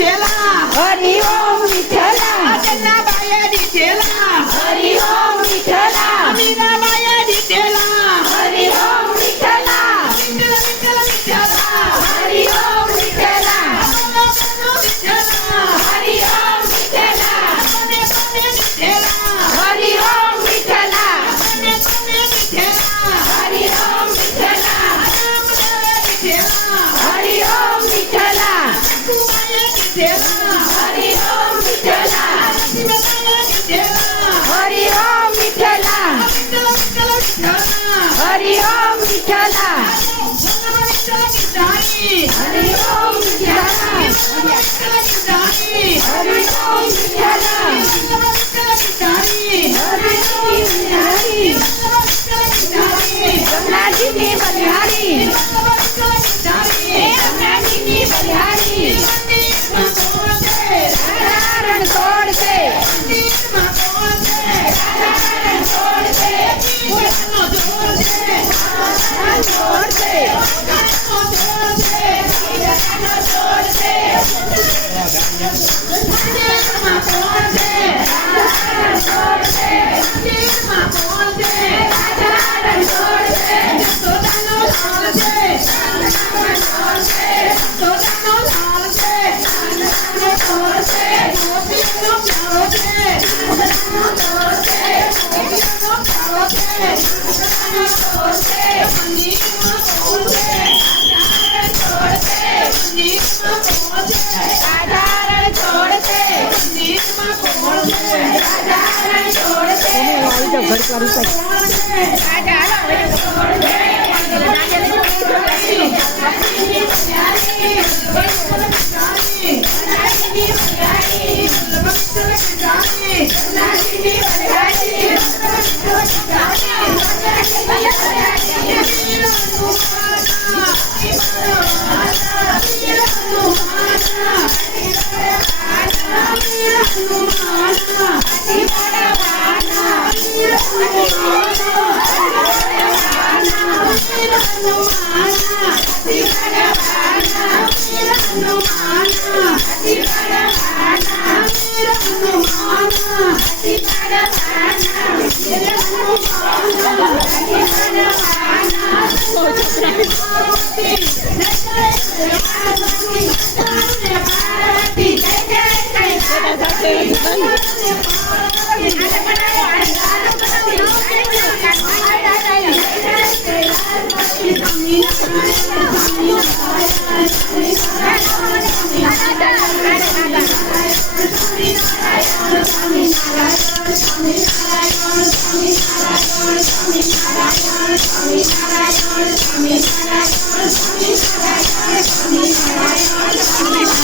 हरि ओम विठला जनाबाया दिठेला हरि ओम विठला मीराबाया दिठेला हरि ओम विठला विठला विठला विठला हरि ओम विठला विठला हरि ओम विठला पने पने दिठेला हरि ओम विठला पने पने दिठेला हरि ओम विठला रामदेव दिठेला हरि ओम विठला कुमाया दिठेला हरि ओम विठला शिवबाया दिठेला हरि ओम विठला विठला विठला विठला हरि ओम विठला विठला विठला हरि ओम विठला हरि ओम विठला कमलाजी ने बलिहारी कमलाजी ने बलिहारी रण तोड़ के रण तोड़ के तोड़ के Swami